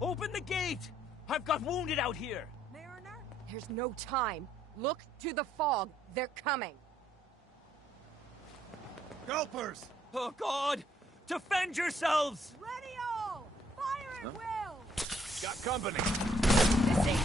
Open the gate! I've got wounded out here! Mariner? There's no time. Look to the fog. They're coming. Helpers! Oh, God! Defend yourselves! Ready all! Fire at will! Got company. This ain't...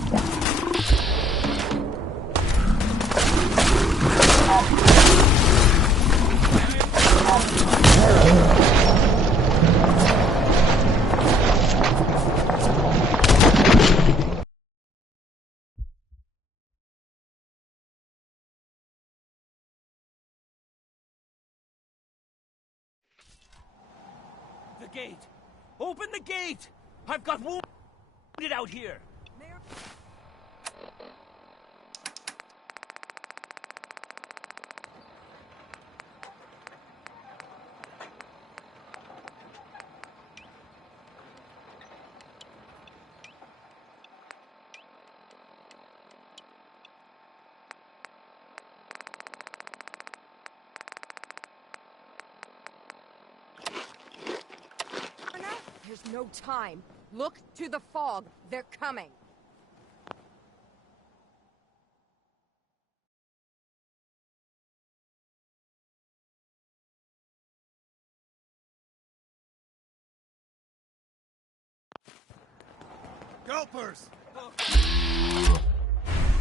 The gate! Open the gate! I've got wounded out here! There's no time. Look to the fog. They're coming. Helpers!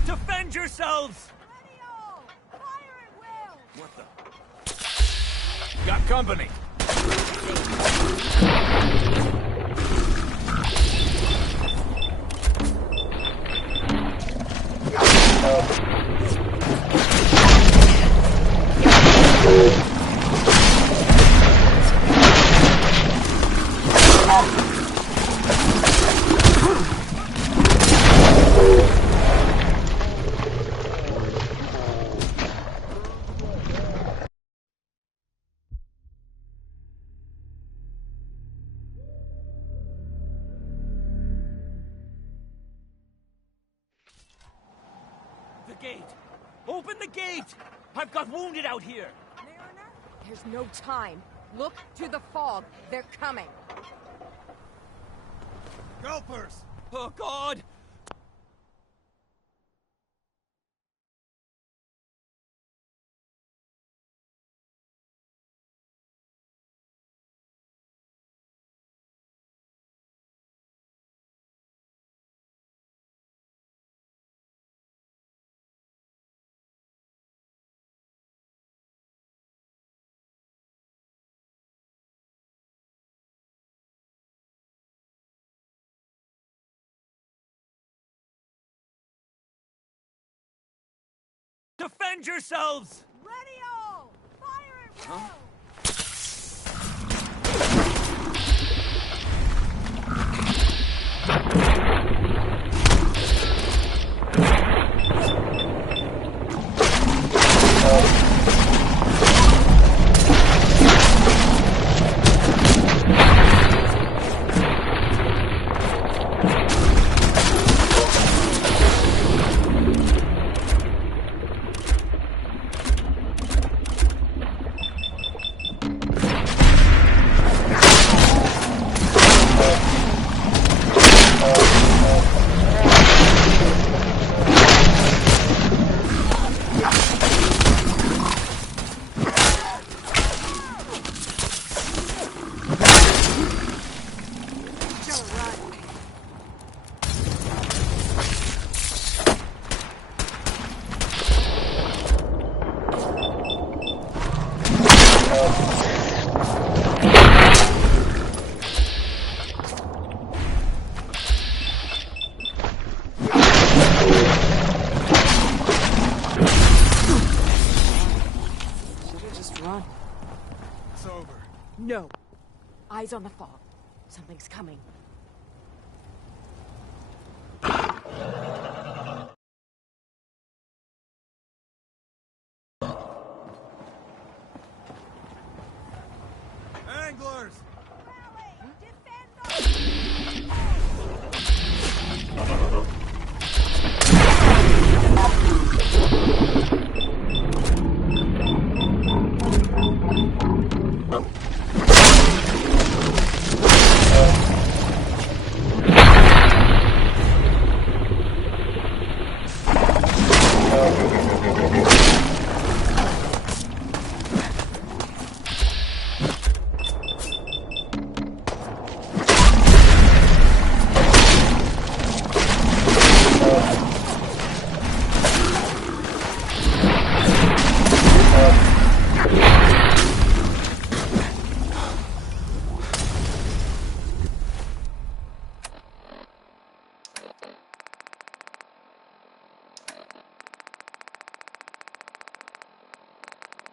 Defend yourselves! Ready all! Fire at will! What the? Got company. The gate! Open the gate! I've got wounded out here! Mariner? There's no time. Look to the fog. They're coming. Helpers! Oh, God! Defend yourselves! Ready all! Fire at will! It's over. No. Eyes on the fog. Something's coming. Anglers!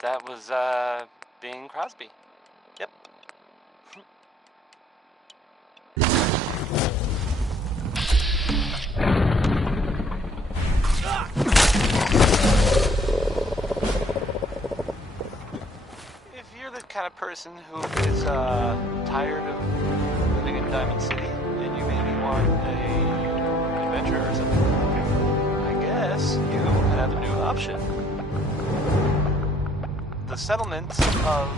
That was, Bing Crosby. Yep. If you're the kind of person who is, tired of living in Diamond City, and you maybe want a adventure or something, I guess you have a new option. The settlement of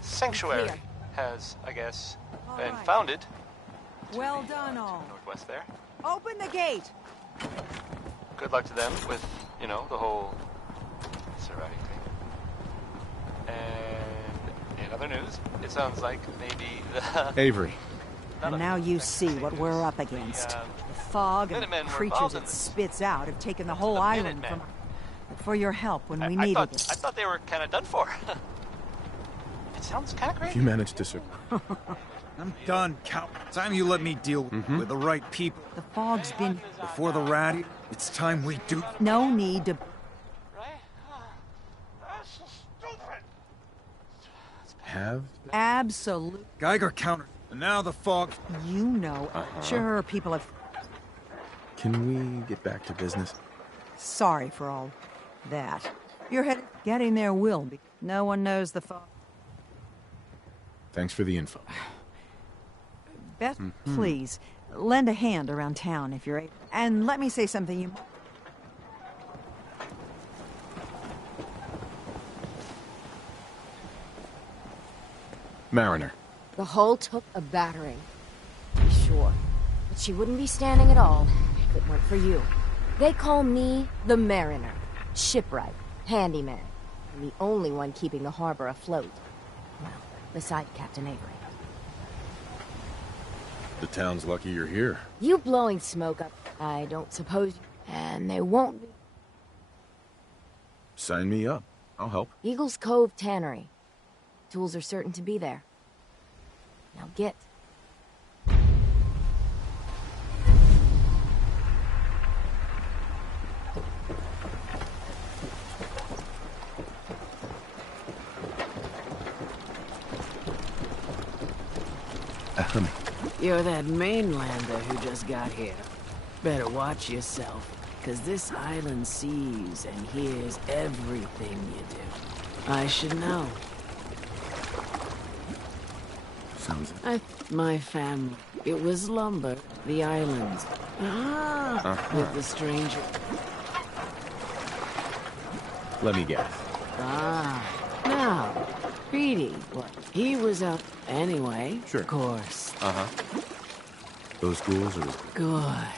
Sanctuary has, I guess, been founded. Well done, all. Northwest there. Open the gate. Good luck to them with, you know, the whole surviving thing. And in other news, it sounds like maybe the... Avery. And now you see what we're up against. The fog and the Minutemen were creatures involved in it this. spits out have taken the whole The island Minutemen. from... For your help when we I needed thought, it. I thought they were kind of done for. It sounds kind of crazy. You managed to survive. I'm done, Count. Time you let me deal with the right people. The fog's been... Before the rat, it's time we do. No need to... Right? That's so stupid. Have? Absolute... Geiger counter. And now the fog. You know. Sure, people have... Can we get back to business? Sorry for all that. You're headed... Getting there will be. No one knows the fog. Thanks for the info. Beth, please, lend a hand around town if you're able. And let me say something you... Mariner. The hull took a battering. To be sure. But she wouldn't be standing at all if it weren't for you. They call me the Mariner. Shipwright. Handyman. I'm the only one keeping the harbor afloat. Well, beside Captain Avery. The town's lucky you're here. You blowing smoke up, I don't suppose you... And they won't be... Sign me up. I'll help. Eagles Cove Tannery. Tools are certain to be there. Now get. You're that mainlander who just got here. Better watch yourself, 'cause this island sees and hears everything you do. I should know. Sounds... My family. It was lumber, the islands. With the stranger. Let me guess. Now, Greedy. What? He was out anyway. Sure. Of course. Those ghouls are... Good.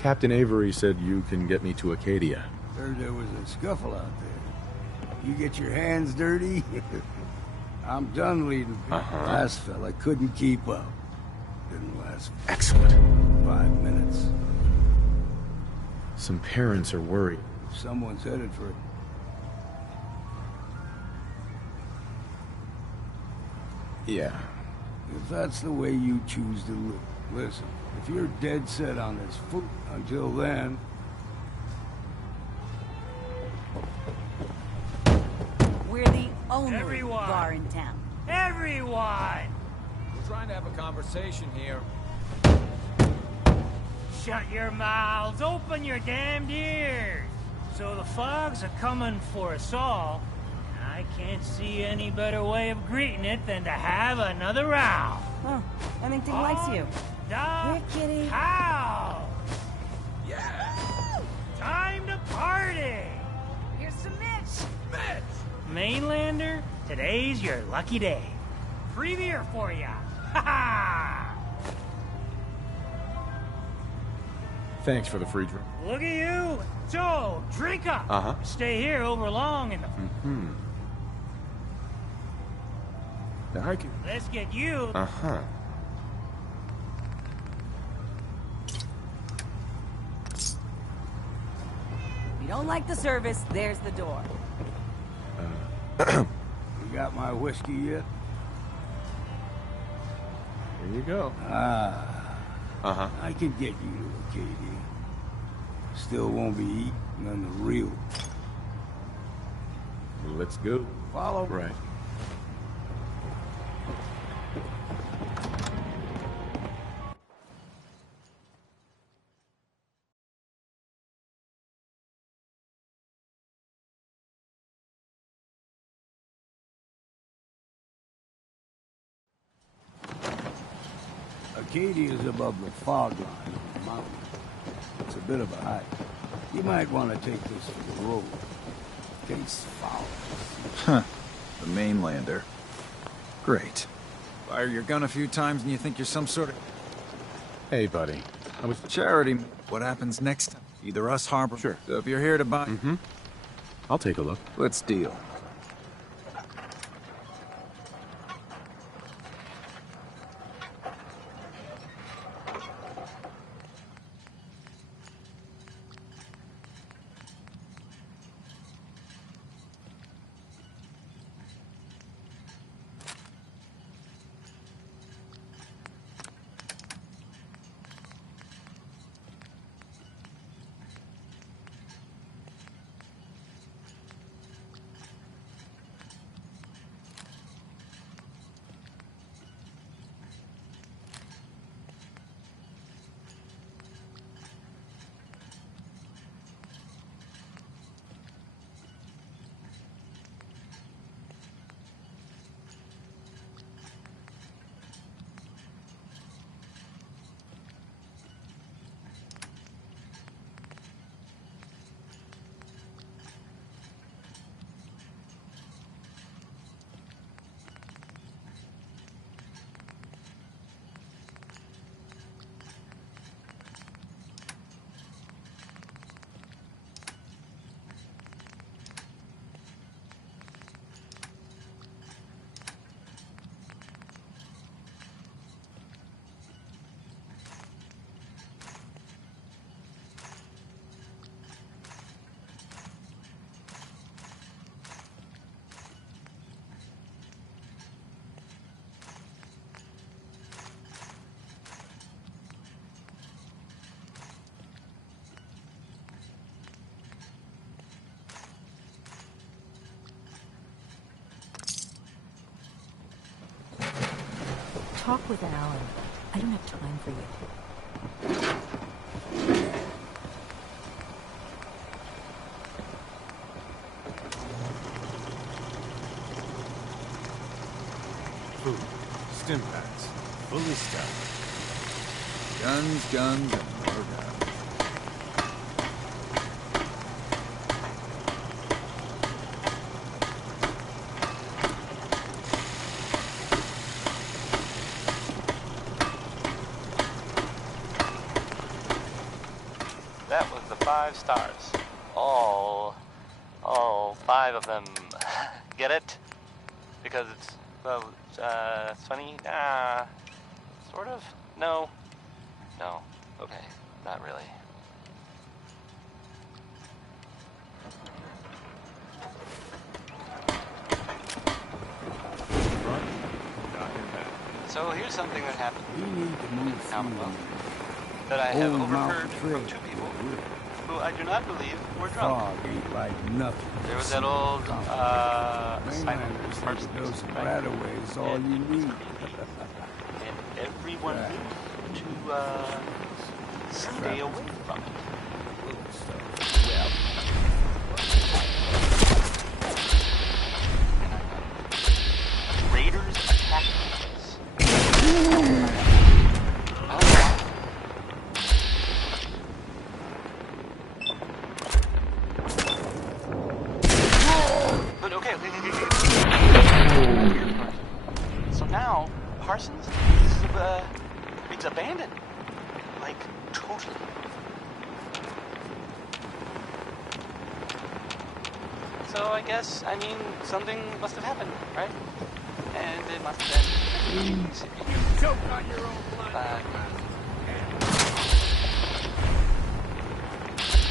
Captain Avery said you can get me to Acadia. Heard there was a scuffle out there. You get your hands dirty? I'm done leading people. Last fella couldn't keep up. Didn't last Excellent. 5 minutes. Some parents are worried. Someone's headed for it. Yeah. If that's the way you choose to live, listen, if you're dead set on this food until then... We're the only Everyone. bar in town. Everyone! We're trying to have a conversation here. Shut your mouths, open your damned ears! So the fogs are coming for us all. I can't see any better way of greeting it than to have another round. Huh. Remington likes you. The Here, kitty. house! Yeah! Time to party! Here's some Mitch. Mainlander, today's your lucky day. Free beer for ya! Ha ha! Thanks for the free drink. Look at you! So, drink up! Stay here over long in the... Now I can... Let's get you... You don't like the service, there's the door. You got my whiskey yet? Here you go. I can get you to Acadia. Still won't be eating none of the real. Let's go. Follow. Right. Acadia is above the fog line of the mountain. It's a bit of a hike. You might want to take this for the road. Case foul. Huh. The mainlander. Great. Fire your gun a few times and you think you're some sort of... Hey, buddy. I was... charity. What happens next time? Either us, Harbour. Sure. So if you're here to buy... I'll take a look. Let's deal. Talk with Alan. I don't have time for you. Food. Stim packs. Fully stocked. Guns, guns, and more guns. That was the 5 stars. All 5 of them. Get it? Because it's, well, it's funny? Sort of? No. No. Okay. Not really. Front. Knock him back. So here's something that happened We need to move in through Commonwealth that I have Old overheard mountain from trail. 2 people who I do not believe were drunk. Fog ain't like nothing. There was that old, silent Mainlanders think a parsonage, dose of right? Radaway is all you need. And everyone Right. knew to stay away from it. Well, Raiders attacked us. But okay. So now, Parsons it's abandoned. Like, totally. So I guess, I mean, something must have happened, right? And it must have been easy. choke on your own blood.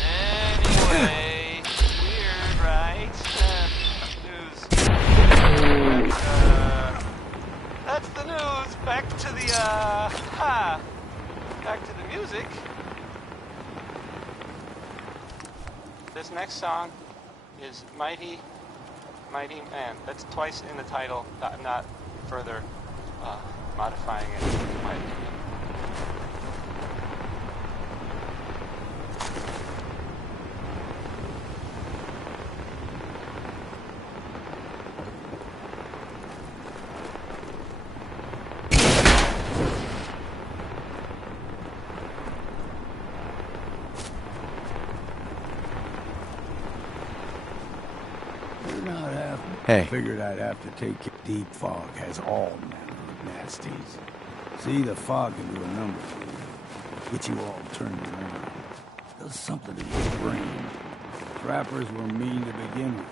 Anyway, music. This next song is Mighty Man. That's twice in the title. I'm not further modifying it, in my opinion. Hey. Figured I'd have to take it. Deep fog has all manner of nasties. See, the fog can do a number for you. Get you all turned around. Does something to your brain. Trappers were mean to begin with.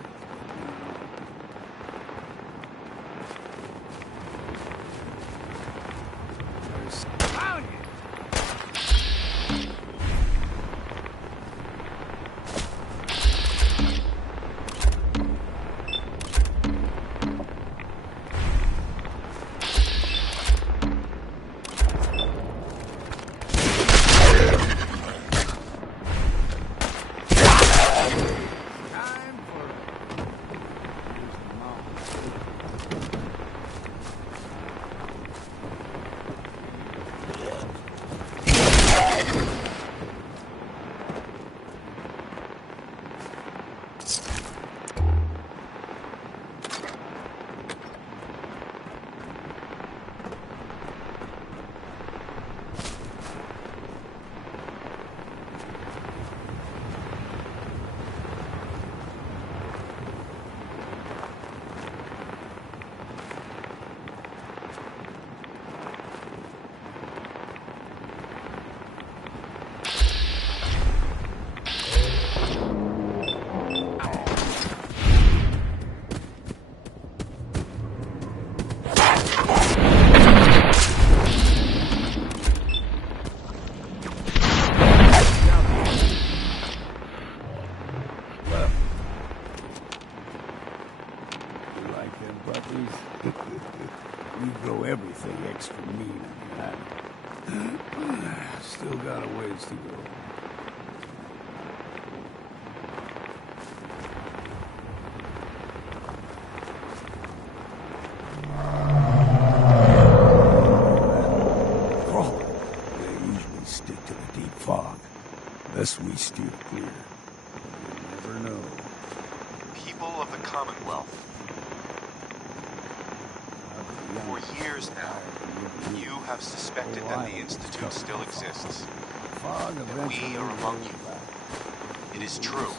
You grow everything extra mean on that. Still got a ways to go. They usually stick to the deep fog, unless we steer clear. You never know. People of the Commonwealth. For years now, you have suspected that the Institute still exists. That we are among you. It is true.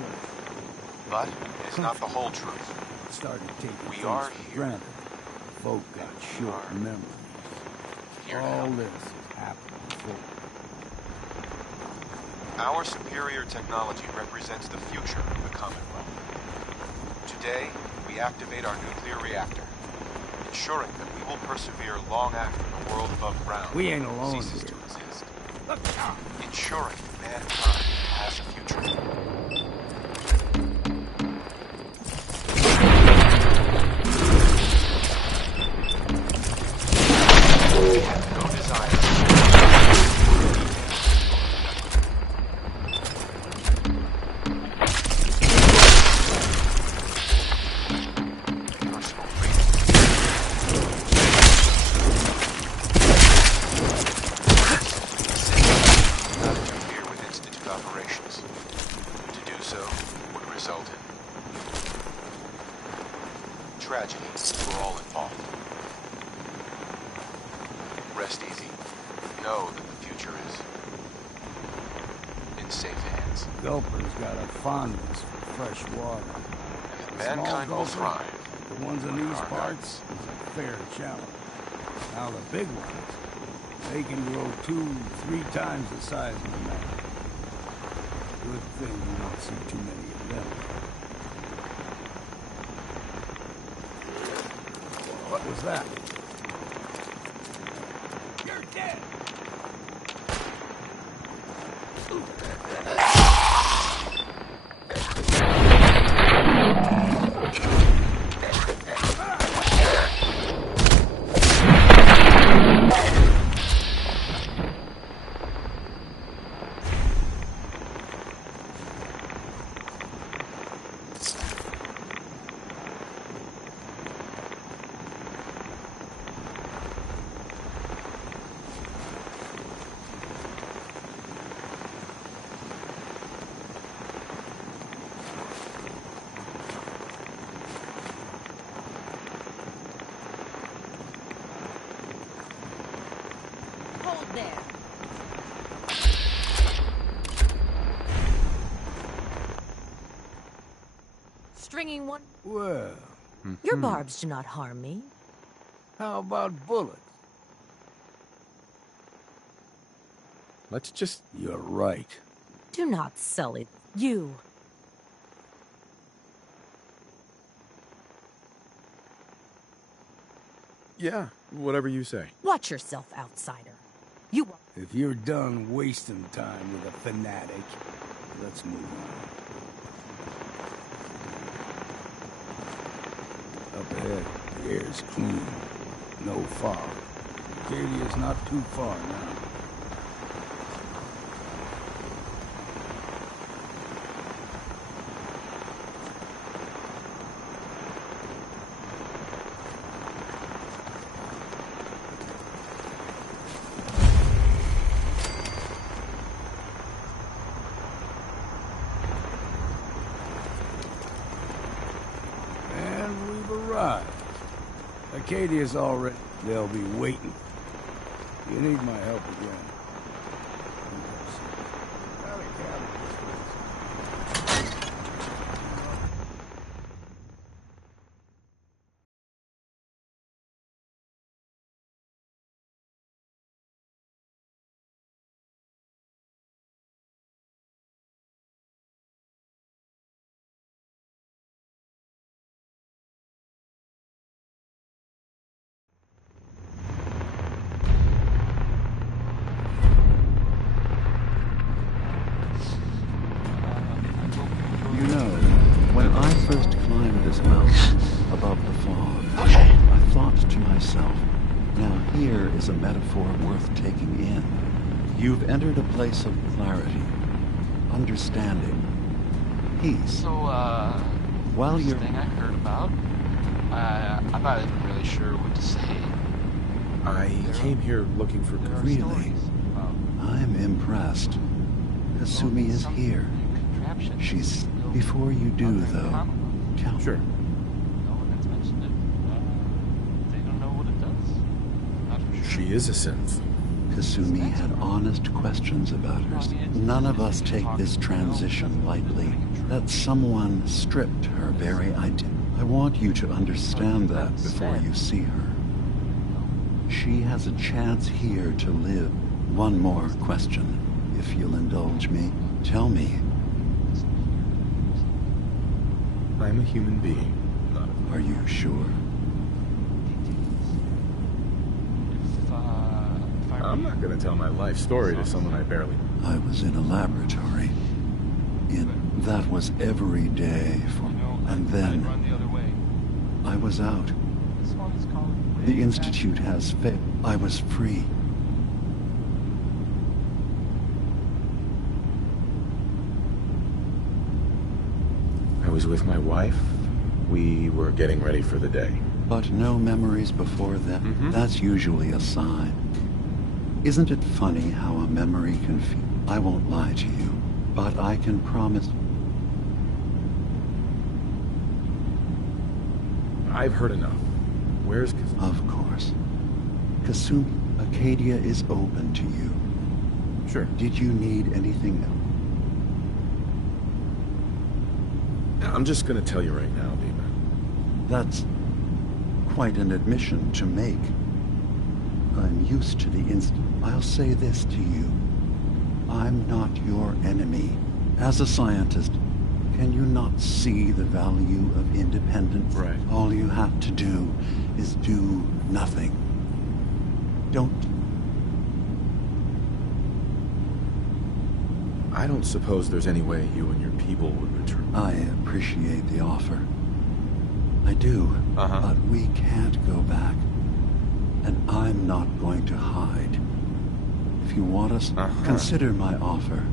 But it is not the whole truth. We are here. Folk got short memories. All this has happened before. Our superior technology represents the future of the Commonwealth. Today, we activate our nuclear reactor, ensuring that we will persevere long after the world above ground ceases to exist. Ensuring mankind has a future. We have no desire tragedy for all involved. Rest easy. Know that the future is in safe hands. Gulper's got a fondness for fresh water. And that mankind will thrive. The ones in these parts is a fair challenge. Now the big ones, they can grow 2-3 times the size of the man. Good thing you don't see too many of them. What was that? You're dead! stringing one. Well, Your barbs do not harm me. how about bullets? Let's just... You're right. Do not sully. You. Yeah, whatever you say. Watch yourself, outsider. You. If you're done wasting time with a fanatic, let's move on. Up ahead, the air's clean. No fog. Acadia's not too far now. And we've arrived. Acadia's already. They'll be waiting. You need my help again. You know, when I first climbed this mountain above the fog, I thought to myself, now here is a metaphor worth taking in. You've entered a place of clarity, understanding, peace. So, While this you're... thing I heard about, I'm not even really sure what to say. I came here looking for... There are Really? stories about I'm impressed. Kasumi is here. contraptions She's... built Before you do, on the though, Commonwealth. tell me. Sure. No one has mentioned it. They don't know what it does. Not for sure. She is a synth. Kasumi had honest questions about her. None of us take this transition lightly. That someone stripped her very identity. I want you to understand that before you see her. She has a chance here to live. One more question, if you'll indulge me. Tell me, I'm a human being. are you sure? If I I'm not gonna tell my life story to someone I barely... I was in a laboratory. That was every day for... And I'd then run the other way. I was out. This one is called The Institute has failed. I was free. I was with my wife. We were getting ready for the day. But no memories before that. That's usually a sign. Isn't it funny how a memory can feel? I won't lie to you, but I can promise... I've heard enough. Where's Kasumi? Of course. Kasumi, Acadia is open to you. Sure. Did you need anything else? I'm just gonna tell you right now, Dima. That's quite an admission to make. I'm used to the instant. I'll say this to you. I'm not your enemy. As a scientist, can you not see the value of independence? Right. All you have to do is do nothing. Don't... I don't suppose there's any way you and your people would return. I appreciate the offer. I do. But we can't go back. And I'm not going to hide. If you want us, consider my offer.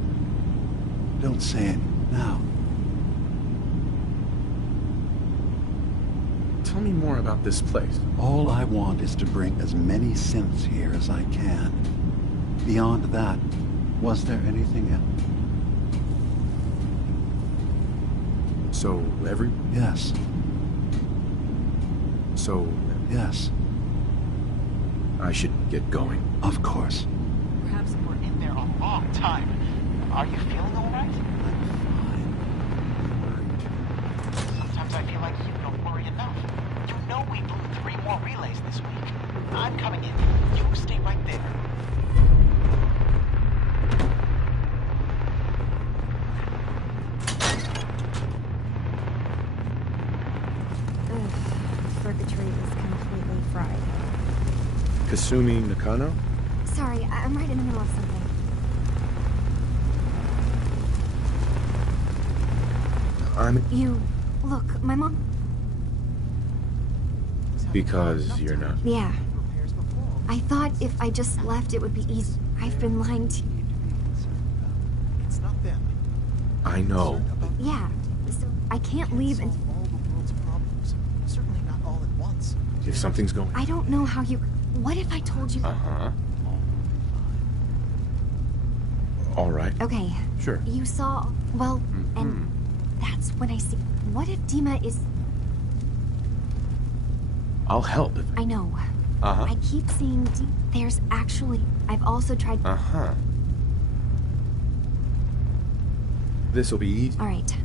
Don't say it now. Tell me more about this place. All I want is to bring as many synths here as I can. Beyond that, was there anything else? So, Yes. So, Yes. I should get going. Of course. Perhaps we're in there a long time. Are you feeling all right? I'm fine. Sometimes circuitry is completely fried. Kasumi Nakano? Sorry, I'm right in the middle of something. Look, my mom... Because you're not... Yeah. I thought if I just left, it would be easy. I've been lying to you. It's not them. I know. Yeah, so I can't leave and... All the world's problems. Certainly not all at once. If something's going... I don't know how you... What if I told you... Uh-huh. All right. Okay. Sure. You saw... Well, and that's when I see... What if Dima is... I'll help if... I know. Uh-huh. I keep seeing... There's actually... I've also tried... Uh-huh. This'll be easy. All right.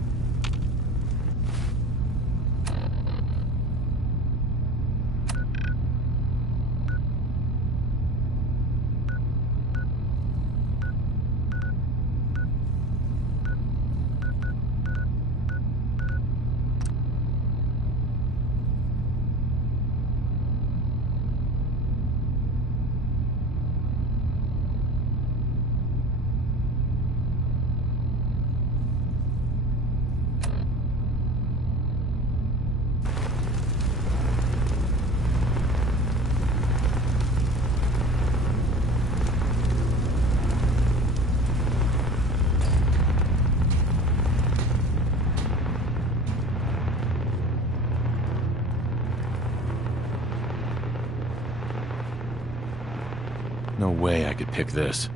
No way I could pick this.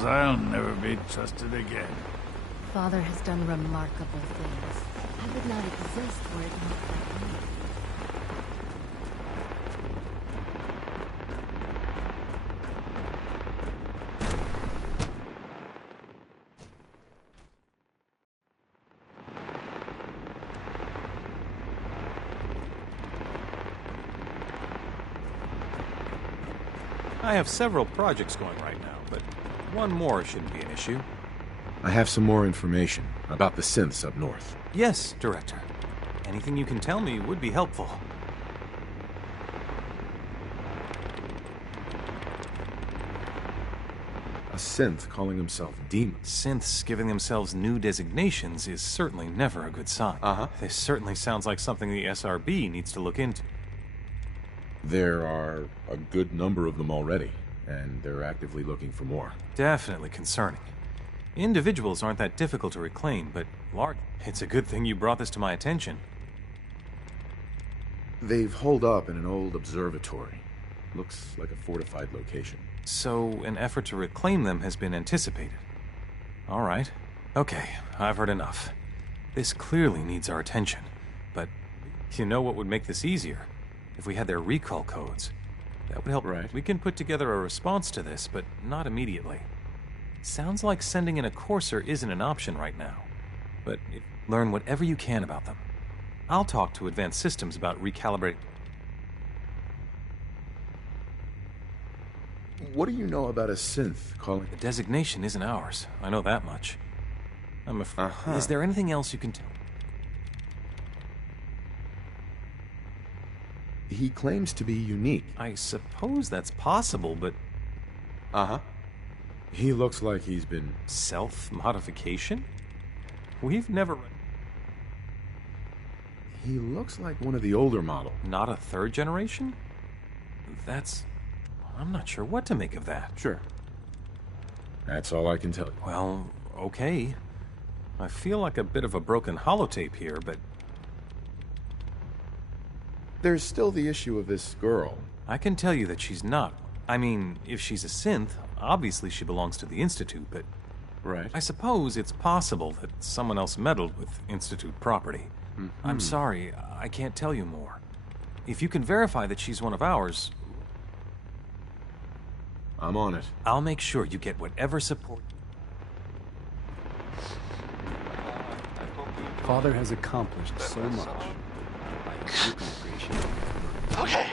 I'll never be trusted again. Father has done remarkable things. I would not exist were it not for me. I have several projects going right now, but one more shouldn't be an issue. I have some more information about the synths up north. Yes, Director. Anything you can tell me would be helpful. A synth calling himself Dima. Synths giving themselves new designations is certainly never a good sign. This certainly sounds like something the SRB needs to look into. There are a good number of them already, and they're actively looking for more. Definitely concerning. Individuals aren't that difficult to reclaim, but large. It's a good thing you brought this to my attention. They've holed up in an old observatory. Looks like a fortified location. So, an effort to reclaim them has been anticipated. All right. Okay, I've heard enough. This clearly needs our attention, but you know what would make this easier? If we had their recall codes. That would help. Right. We can put together a response to this, but not immediately. Sounds like sending in a courser isn't an option right now. But learn whatever you can about them. I'll talk to Advanced Systems about recalibrating. What do you know about a synth calling? The designation isn't ours. I know that much. I'm afraid. Is there anything else you can tell? He claims to be unique. I suppose that's possible, but... He looks like he's been... Self-modification? We've never... He looks like one of the older model. Not a third generation? That's... I'm not sure what to make of that. Sure. That's all I can tell you. Well, okay. I feel like a bit of a broken holotape here, but... There's still the issue of this girl. I can tell you that she's not. I mean, if she's a synth, obviously she belongs to the Institute, but... Right. I suppose it's possible that someone else meddled with Institute property. I'm sorry, I can't tell you more. If you can verify that she's one of ours... I'm on it. I'll make sure you get whatever support... Father has accomplished so much. I hope you can appreciate it. Okay.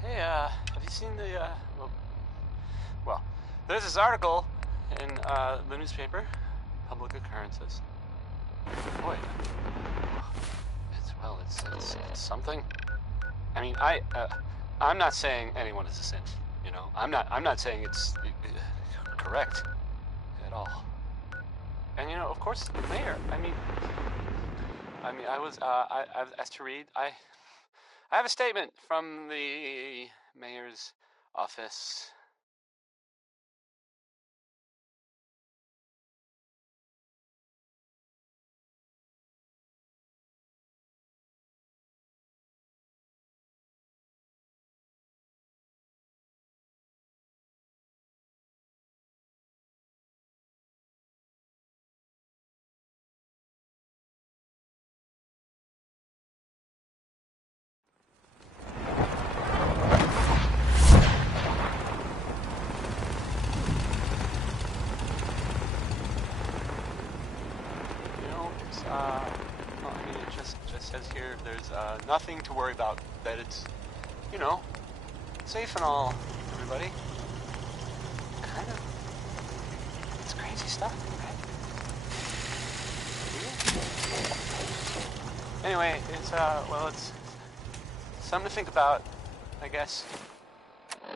Hey, have you seen the, well, there's this article in, the newspaper, Public Occurrences. Boy, it's something. I mean, I'm not saying anyone is a sin, you know. I'm not saying it's correct at all. And, you know, of course, the mayor, I mean, I was asked to read, I have a statement from the mayor's office. Well, I mean, it just says here there's nothing to worry about, that it's, you know, safe and all, everybody. Kind of, it's crazy stuff, right? Anyway, it's, well, it's something to think about, I guess.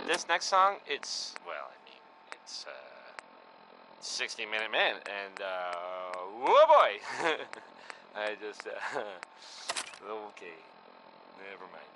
This next song, it's, well, I mean, it's, 60-Minute Man, and, whoa boy! I just, okay, never mind.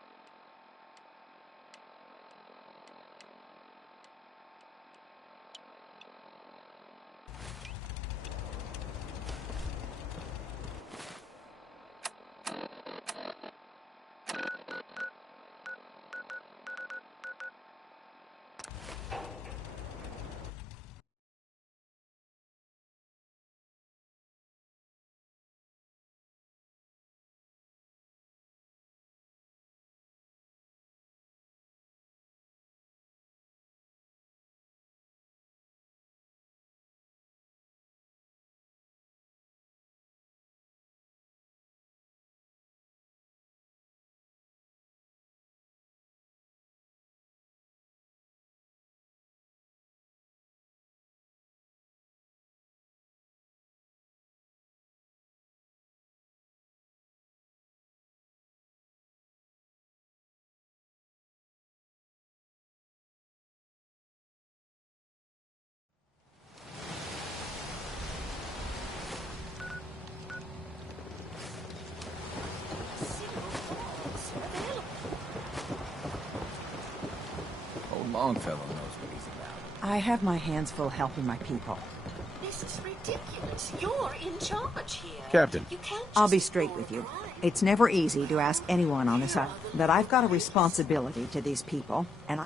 Longfellow knows what he's about. I have my hands full helping my people. This is ridiculous. You're in charge here. Captain. You can't just I'll be straight with you. It's never easy to ask anyone on this island, but I've got a responsibility to these people, and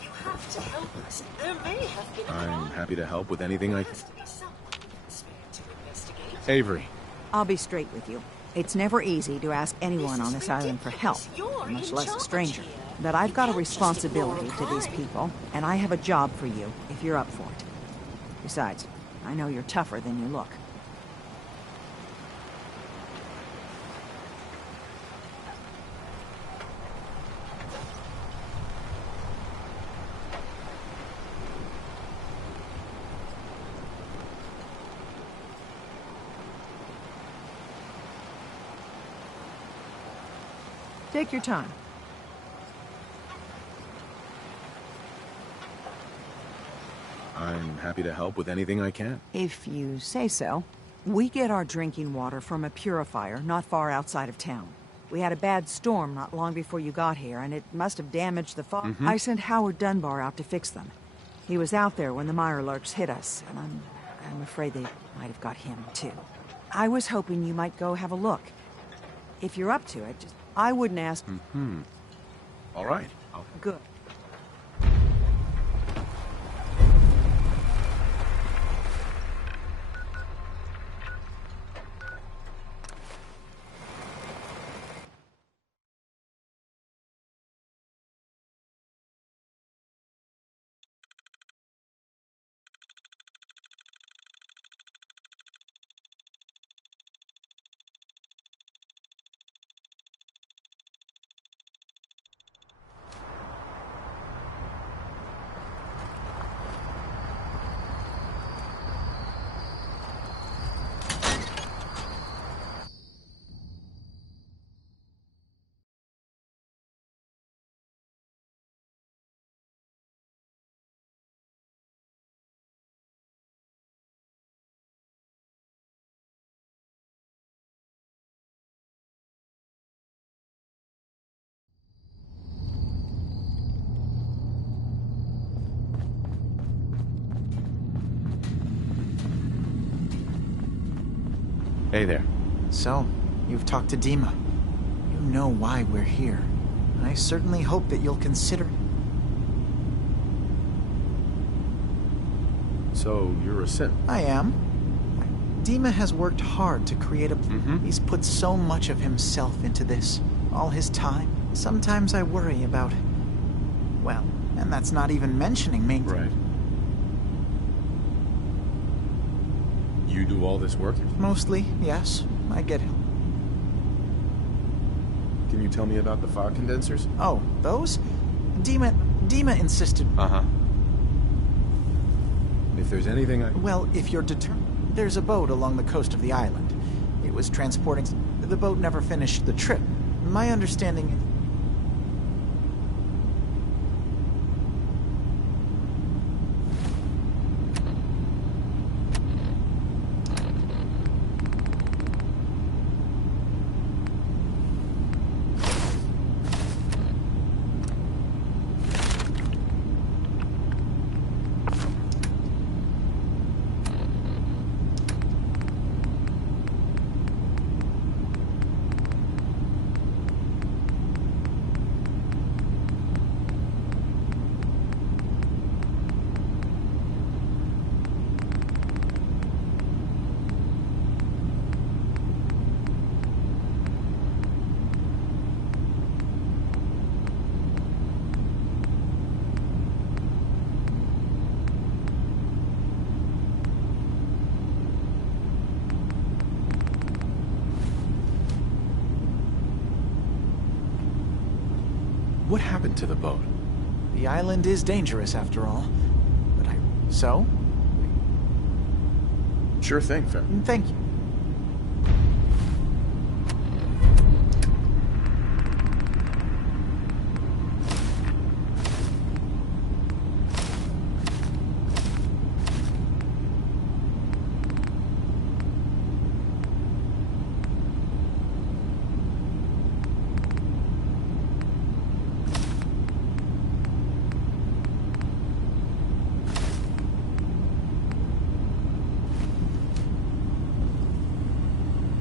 You have to help us. There may have been a I'm crime. happy to help with anything I There can. has to be someone we can spare to investigate. Avery. I'll be straight with you. It's never easy to ask anyone on this island for help, much less a stranger. But I've got a responsibility to these people, and I have a job for you if you're up for it. Besides, I know you're tougher than you look. Take your time. I'm happy to help with anything I can. If you say so. We get our drinking water from a purifier not far outside of town. We had a bad storm not long before you got here, and it must have damaged the faucet. I sent Howard Dunbar out to fix them. He was out there when the Mirelurks hit us, and I'm afraid they might have got him, too. I was hoping you might go have a look. If you're up to it, I wouldn't ask... All right. Good. Hey there. So, you've talked to Dima. You know why we're here. I certainly hope that you'll consider... So, you're a simp? I am. Dima has worked hard to create a... He's put so much of himself into this. All his time. Sometimes I worry about... Well, and that's not even mentioning me. Right. You do all this work? Mostly, yes. I get help. Can you tell me about the fog condensers? Oh, those? Dima insisted... Uh-huh. If there's anything I... Well, if you're determined... There's a boat along the coast of the island. It was transporting... The boat never finished the trip. My understanding is... What happened to the boat? The island is dangerous, after all. But So? Sure thing, Fair. Thank you.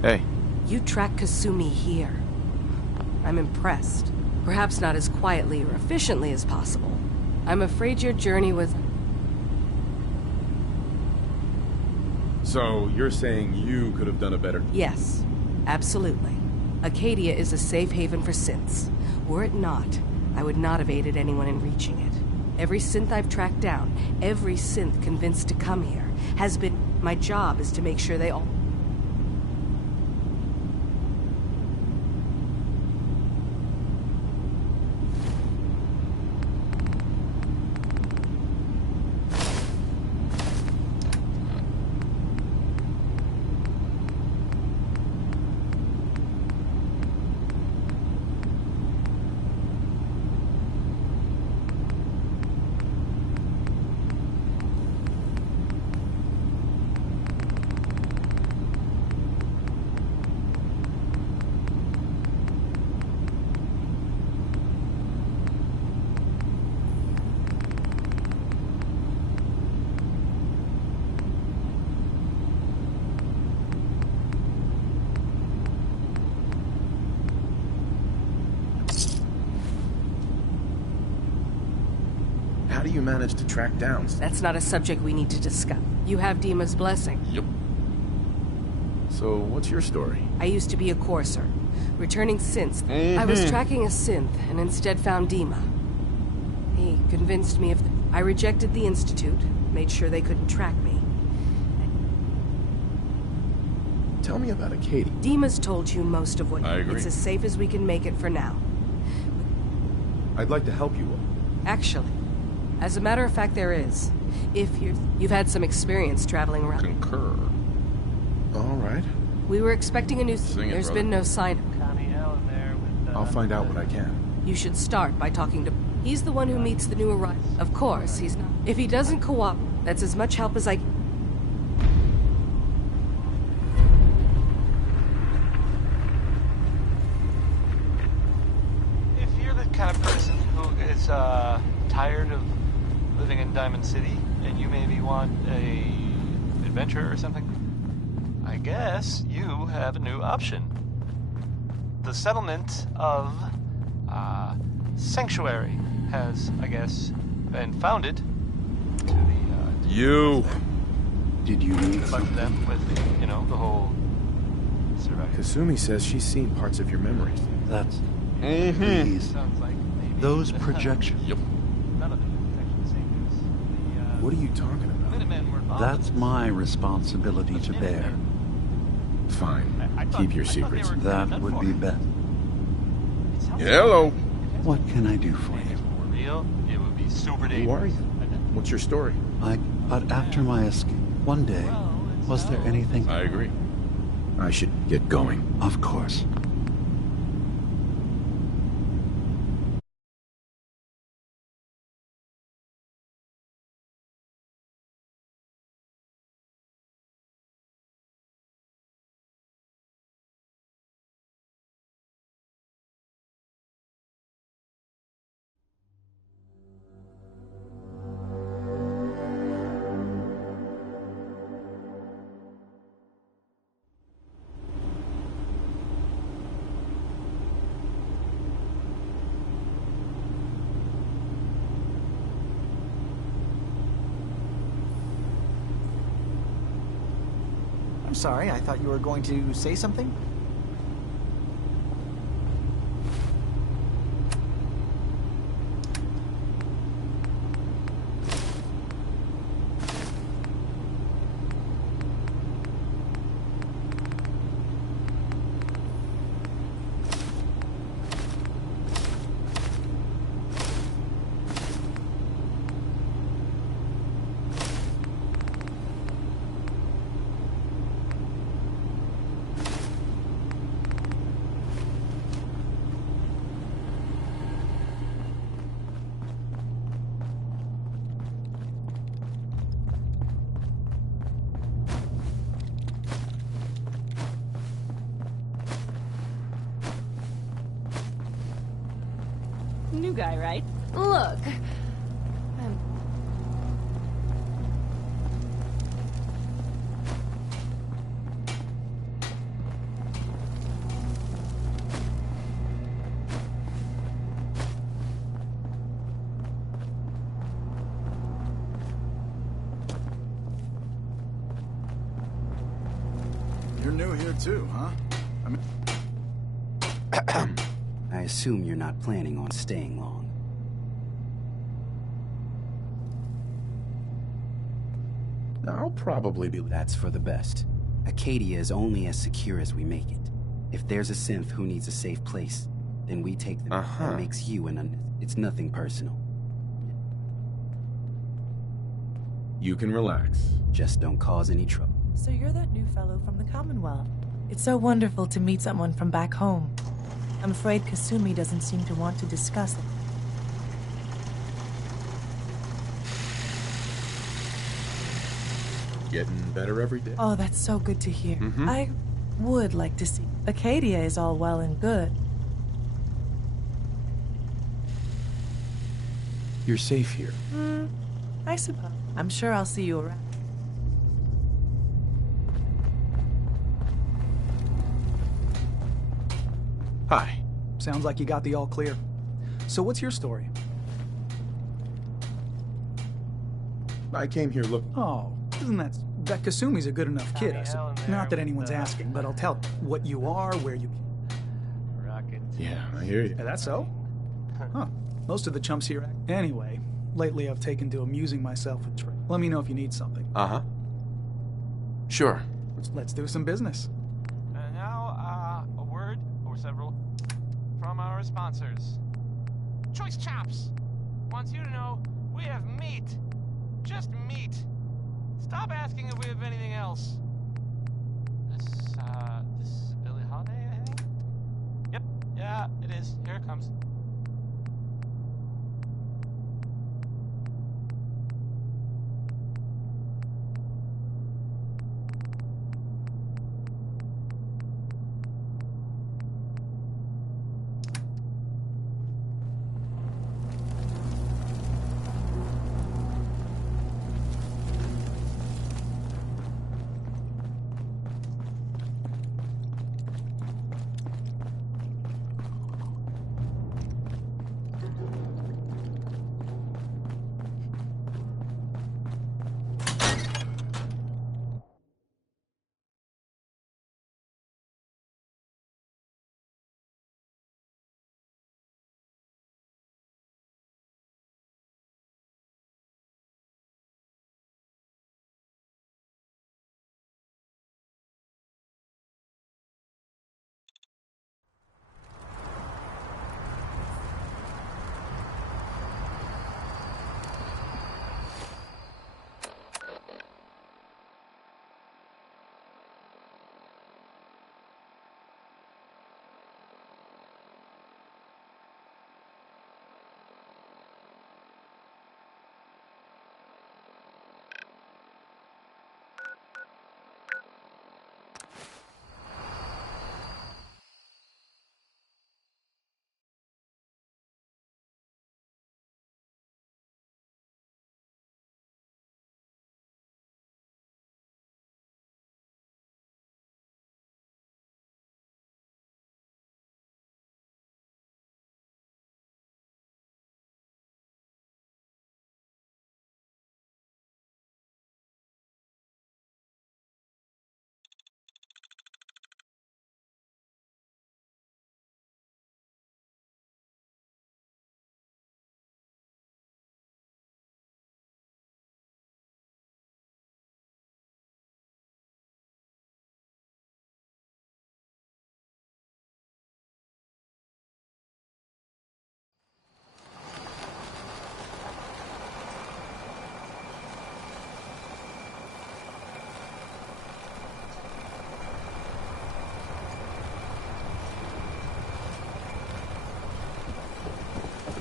Hey. You tracked Kasumi here. I'm impressed. Perhaps not as quietly or efficiently as possible. I'm afraid your journey was... So, you're saying you could have done a better... Yes, absolutely. Acadia is a safe haven for synths. Were it not, I would not have aided anyone in reaching it. Every synth I've tracked down, every synth convinced to come here, has been... My job is to make sure they all... How do you manage to track down? That's not a subject we need to discuss. You have Dima's blessing. Yep. So, what's your story? I used to be a courser, returning synths. I was tracking a synth and instead found Dima. He convinced me of... I rejected the Institute, made sure they couldn't track me. Tell me about Acadia. Dima's told you most of what... I agree. It's as safe as we can make it for now. I'd like to help you all. Actually, as a matter of fact, there is. If you've had some experience traveling around. Concur. All right. We were expecting a new... Sing it, There's brother. been no sign. I'll find out what I can. You should start by talking to... He's the one who meets the new arrival. Of course, he's not... If he doesn't cooperate, that's as much help as I... If you're the kind of person who is tired of living in Diamond City and you maybe want a adventure or something, I guess you have a new option. The settlement of Sanctuary has, I guess, been founded to the... You! Did you need a bunch of them with, the whole... Kasumi says she's seen parts of your memories. That's... Mm-hmm. Sounds like maybe... Those projections. Yep. None of them is actually the same as What are you talking about? Minutemen were involved. That's my responsibility to bear. Fine. Keep your secrets. That would be best. Hello! What can I do for you? Real, it would be super dangerous. Who are you? What's your story? But after my escape, one day, was there anything... I agree. I should get going. Of course. I'm sorry, I thought you were going to say something? New guy, right? Look. You're new here too, huh? I assume you're not planning on staying long. I'll probably be... That's for the best. Acadia is only as secure as we make it. If there's a synth who needs a safe place, then we take them. That makes you it's nothing personal. You can relax. Just don't cause any trouble. So you're that new fellow from the Commonwealth. It's so wonderful to meet someone from back home. I'm afraid Kasumi doesn't seem to want to discuss it. Getting better every day. Oh, that's so good to hear. I would like to see. Acadia is all well and good. You're safe here. I suppose. I'm sure I'll see you around. Hi. Sounds like you got the all clear. So what's your story? I came here Oh, isn't that Kasumi's a good enough kid, I suppose. Not that anyone's asking, but I'll tell what you are, where you... Yeah, I hear you. Is that so? Huh. Most of the chumps here... Anyway, lately I've taken to amusing myself with trade. Let me know if you need something. Sure. Let's do some business. And now, a word, or several, from our sponsors. Choice Chops wants you to know we have meat. Just meat. Stop asking if we have anything else. This is Billie Holiday, I think? Yep, yeah, it is. Here it comes.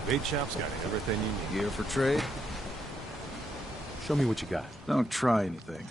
Bait shop's got everything you need. Gear for trade? Show me what you got. Don't try anything.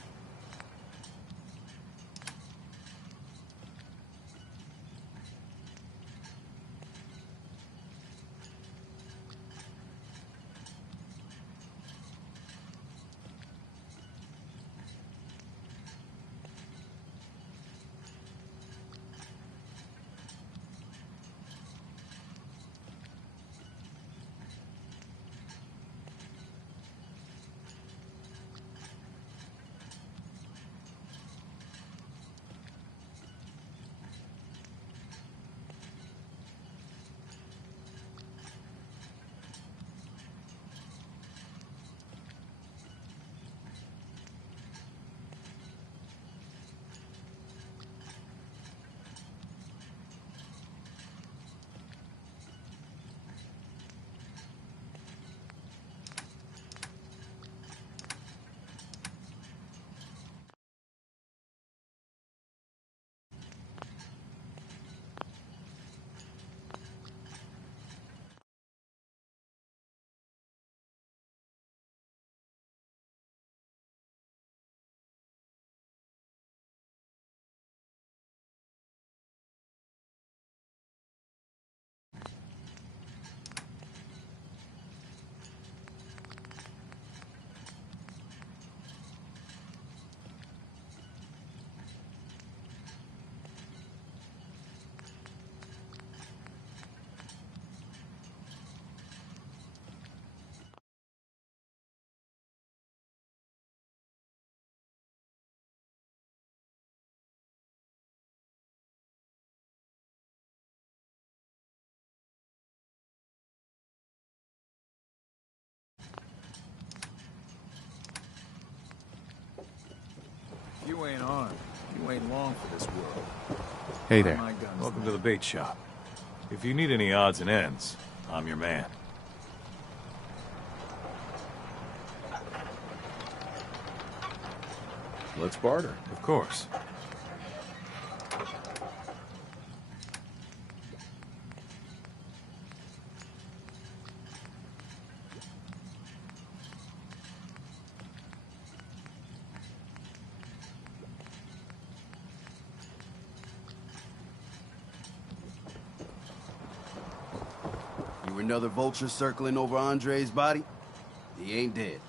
If you ain't armed, you ain't long for this world. Hey there. My guns Welcome to the bait shop. If you need any odds and ends, I'm your man. Let's barter. Of course. You another vulture circling over Andre's body? He ain't dead.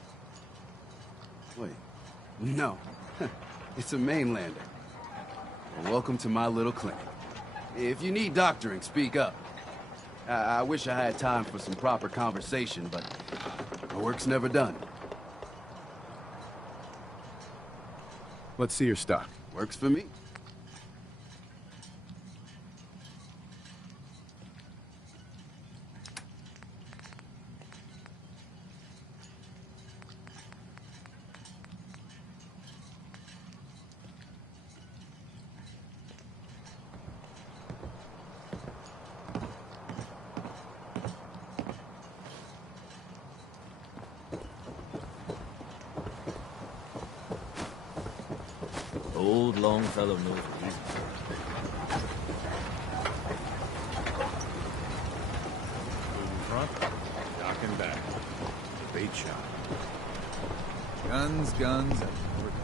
Wait, no. It's a mainlander. Well, welcome to my little clinic. If you need doctoring, speak up. I wish I had time for some proper conversation, but my work's never done. Let's see your stock. Works for me. Old Longfellow knows what he's Food in front, dock and back. The bait shop. Guns, guns, and more guns.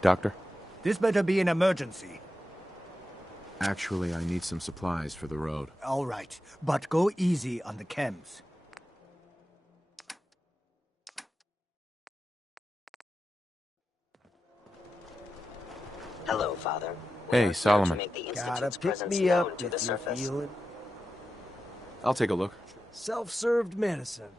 Doctor? This better be an emergency. Actually, I need some supplies for the road. All right, but go easy on the chems. Hello, Father. Hey, Solomon. Gotta pick me up if you're feeling. I'll take a look. Self-served medicine.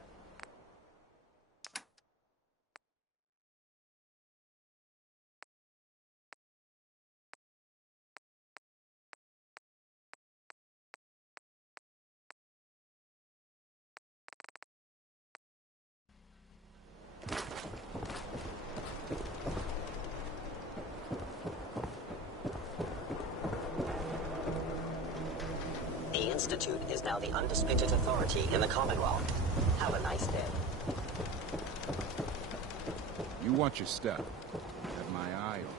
The Institute is now the undisputed authority in the Commonwealth. Have a nice day. You watch your step. Have my eye on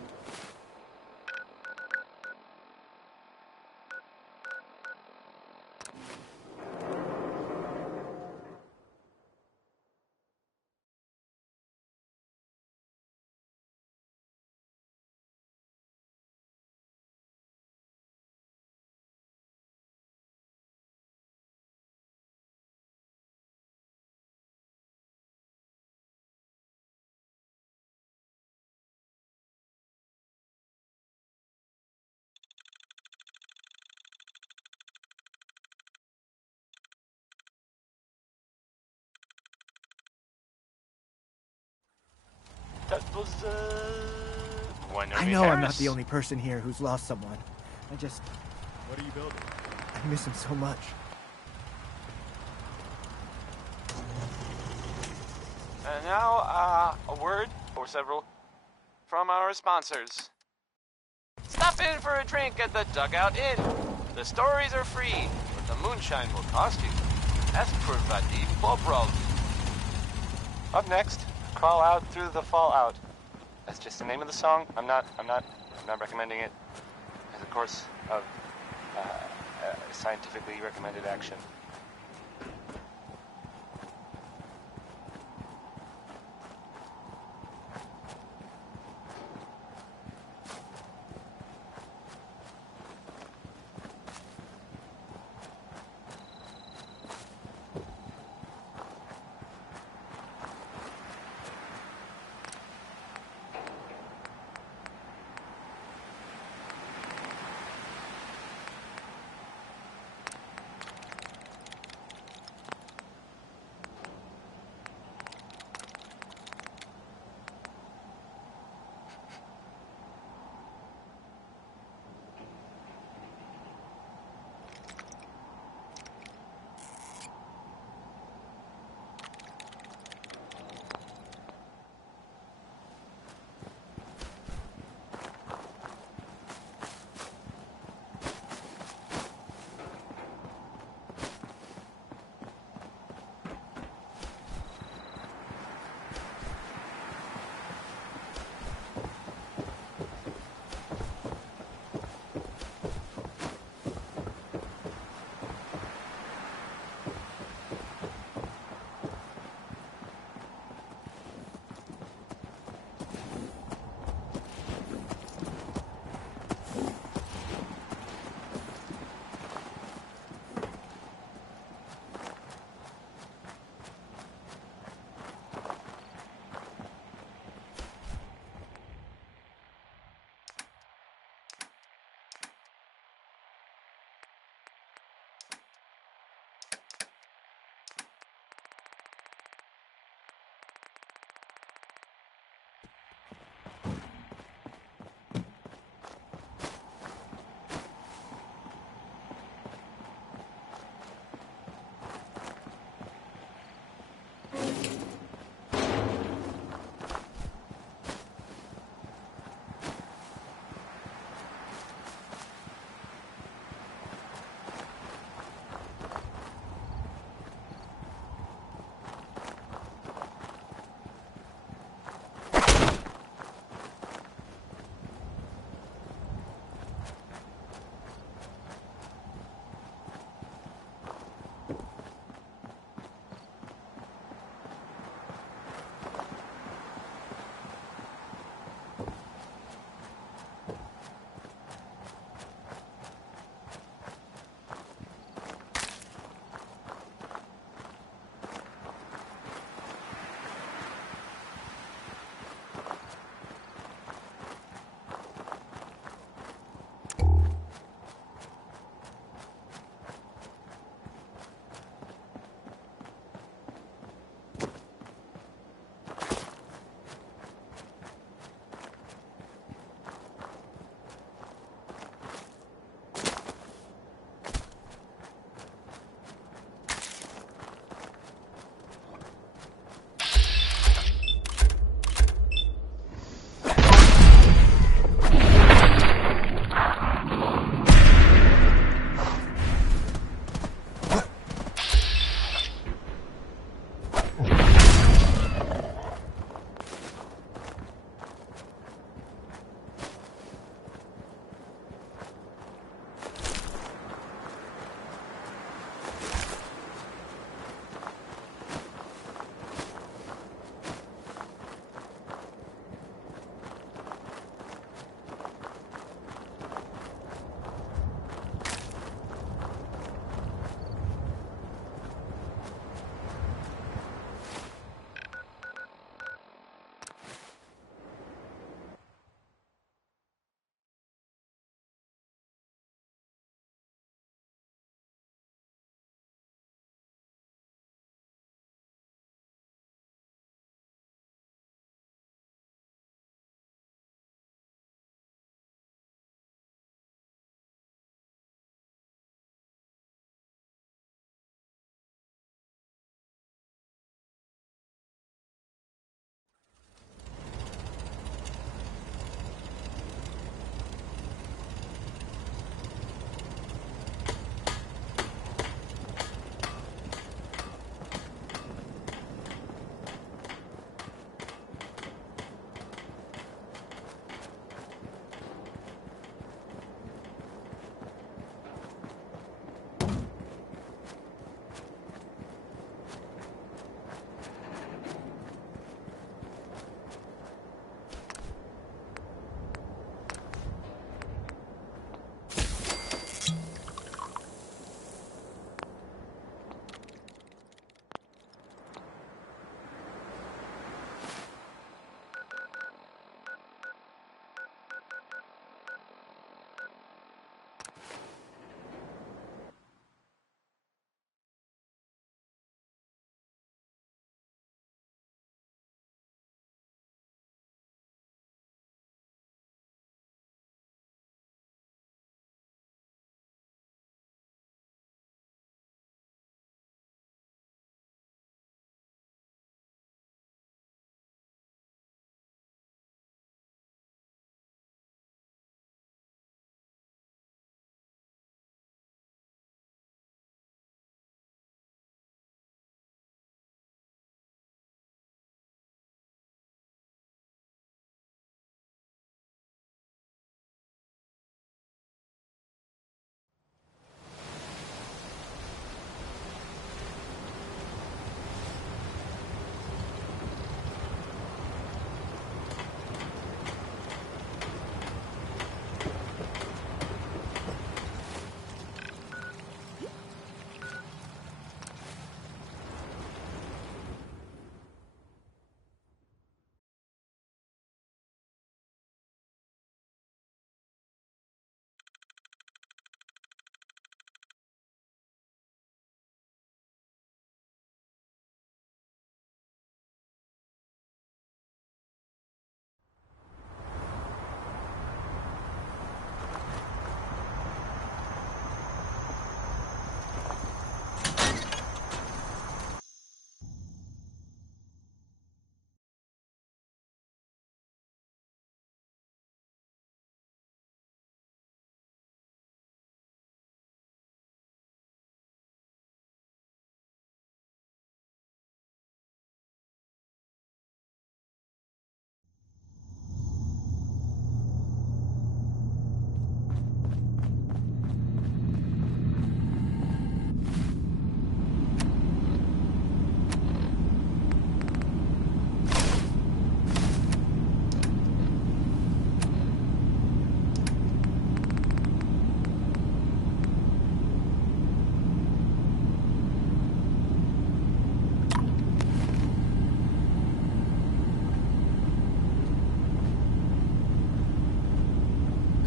I know I'm not the only person here who's lost someone. What are you building? I miss him so much. And now, a word, or several, from our sponsors. Stop in for a drink at the Dugout Inn. The stories are free, but the moonshine will cost you. Ask for Vadim Bobrov. Up next, Crawl Out Through the Fallout. That's just the name of the song. I'm not recommending it as a course of scientifically recommended action.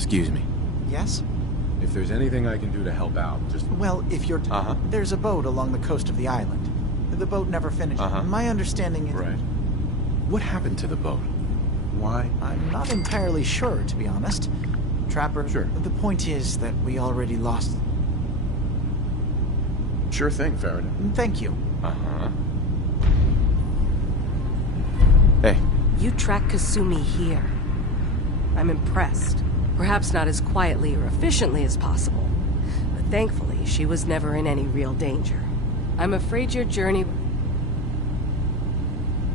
Excuse me. Yes? If there's anything I can do to help out, just... Well, if you're... There's a boat along the coast of the island. The boat never finished. My understanding is... Right. What happened to the boat? Why? I'm not entirely sure, to be honest. Trapper, Sure. The point is that we already lost... Sure thing, Faraday. Thank you. Hey. You track Kasumi here. I'm impressed. Perhaps not as quietly or efficiently as possible, but thankfully she was never in any real danger. I'm afraid your journey...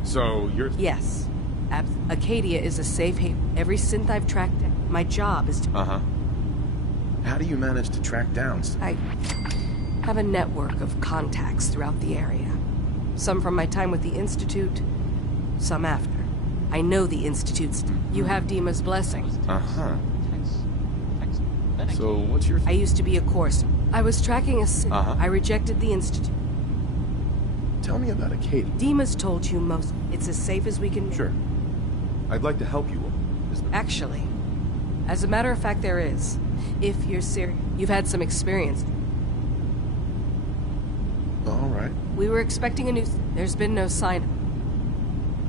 So, you're... Yes. Acadia is a safe haven. Every synth I've tracked down, my job is to... How do you manage to track down... I have a network of contacts throughout the area. Some from my time with the Institute, some after. I know the Institute's... You have Dima's blessing. So, what's your... I used to be a courser. I was tracking a synth. I rejected the Institute. Tell me about Acadia. Dima's told you most. It's as safe as we can... Sure. I'd like to help you all. Actually, as a matter of fact, there is. If you're serious, you've had some experience. All right. We were expecting a new... There's been no sign.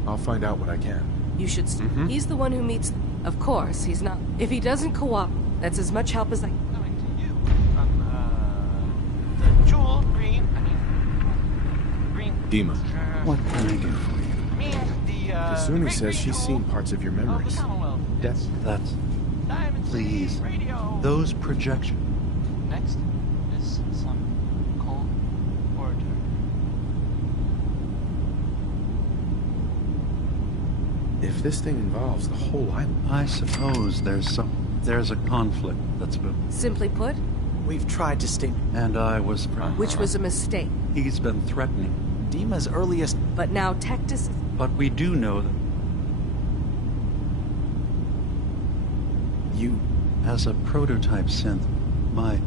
I'll find out what I can. You should... He's the one who meets... Of course, he's not... If he doesn't cooperate, that's as much help as I... Coming to you from, the Jewel Green... Green... Dima. What can I do for you? Kasumi says she's seen parts of your memories. That's... Please. Those projections... Next is some cold order. If this thing involves the whole island... I suppose there's a conflict that's been... Simply put? We've tried to stay... And I was... Which was a mistake. He's been threatening. Dima's earliest... But now Tectus... But we do know that... You... As a prototype synth, my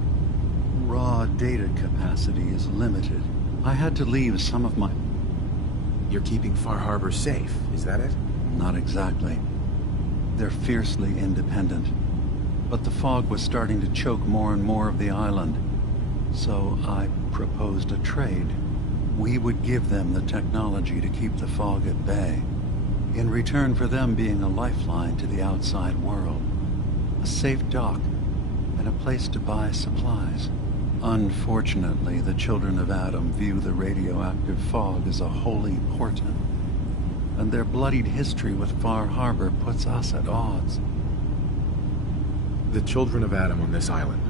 raw data capacity is limited. I had to leave some of my... You're keeping Far Harbor safe, is that it? Not exactly. They're fiercely independent. But the fog was starting to choke more and more of the island. So I proposed a trade. We would give them the technology to keep the fog at bay, in return for them being a lifeline to the outside world. A safe dock, and a place to buy supplies. Unfortunately, the children of Adam view the radioactive fog as a holy portent, and their bloodied history with Far Harbor puts us at odds. The children of Adam on this island.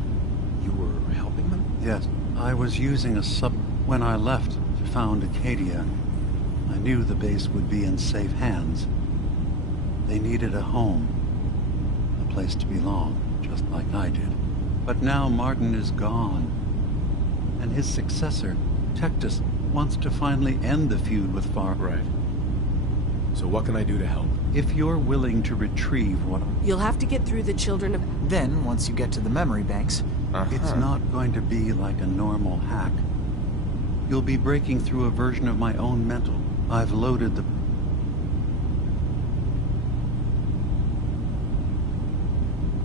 You were helping them? Yes, I was using a sub... When I left to found Acadia, I knew the base would be in safe hands. They needed a home, a place to belong, just like I did. But now Martin is gone, and his successor, Tectus, wants to finally end the feud with Far... Right. So what can I do to help? If you're willing to retrieve what... You'll have to get through the children of... Then, once you get to the memory banks... It's not going to be like a normal hack. You'll be breaking through a version of my own mental... I've loaded the...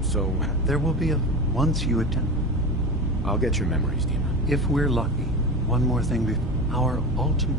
So... There will be a... Once you attempt... I'll get your memories, Dima. If we're lucky. One more thing before... Our ultimate...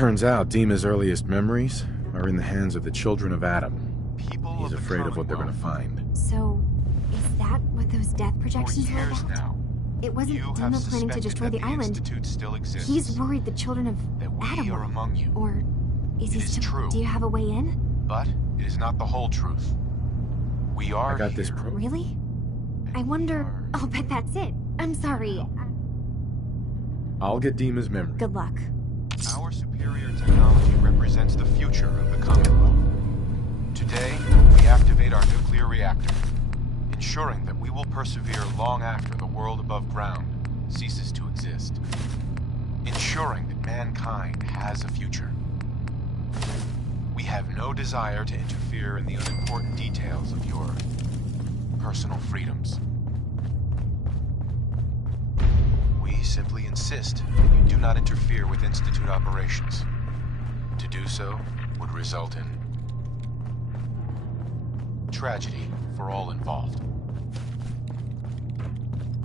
Turns out Dima's earliest memories are in the hands of the children of Adam. He's afraid of what they're going to find. So, is that what those death projections were about? Now, it wasn't Dima planning to destroy the island. Institute still exists. He's worried the children of Adam are among you. Or is he still... True. Do you have a way in? But it is not the whole truth. We are I got here. this Really? I wonder... I'll bet that's it. I'm sorry. I'll get Dima's memory. Good luck. Our superior technology represents the future of the Commonwealth. Today, we activate our nuclear reactor, ensuring that we will persevere long after the world above ground ceases to exist. Ensuring that mankind has a future. We have no desire to interfere in the unimportant details of your personal freedoms. We simply insist that you do not interfere with Institute operations. To do so would result in tragedy for all involved.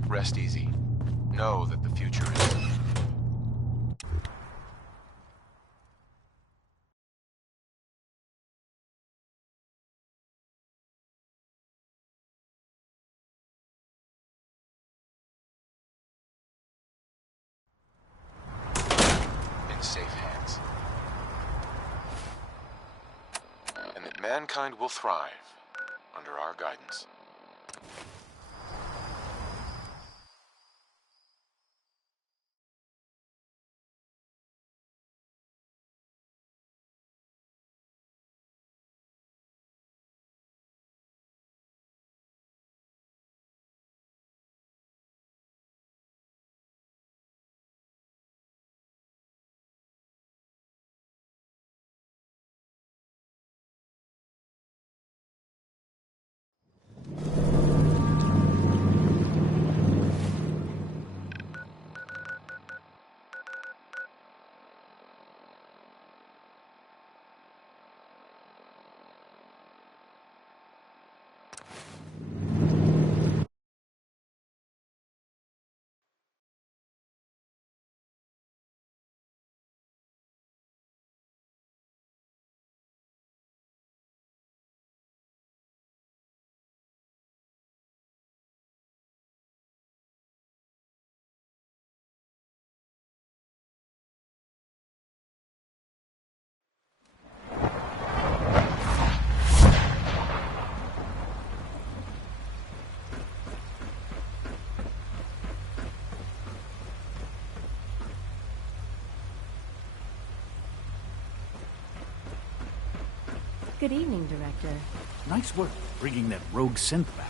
Rest easy. Know that the future is... in safe hands. And that mankind will thrive under our guidance. Good evening, Director. Nice work bringing that rogue synth back.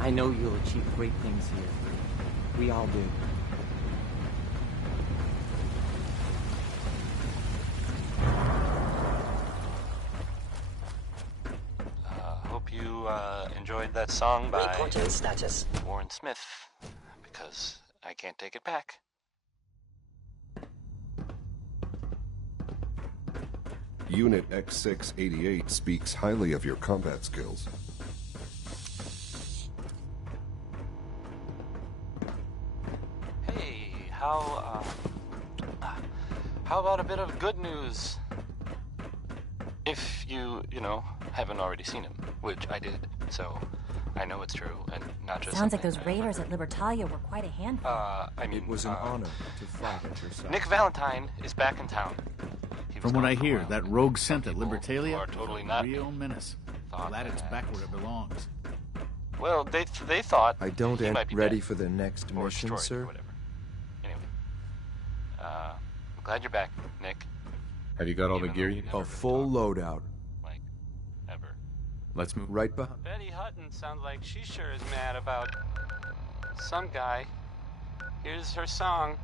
I know you'll achieve great things here. We all do. Hope you enjoyed that song by Reporting status. Warren Smith, because I can't take it back. Unit X688 speaks highly of your combat skills. How about a bit of good news? If you haven't already seen him, which I did, so I know it's true, and not just Sounds like those raiders at Libertalia were quite a handful. I mean, it was an honor to fight at your side. Nick Valentine is back in town. From what I hear, that rogue scent at Libertalia are totally is a not real menace. Glad it's back where it belongs. Well, they thought I don't he get might be ready dead, for the next or mission, destroyed, sir. or whatever. Anyway, I'm glad you're back, Nick. Have you got all the gear you need? A full loadout. Like, ever. Let's move. Right behind. Betty Hutton sounds like she sure is mad about some guy. Here's her song.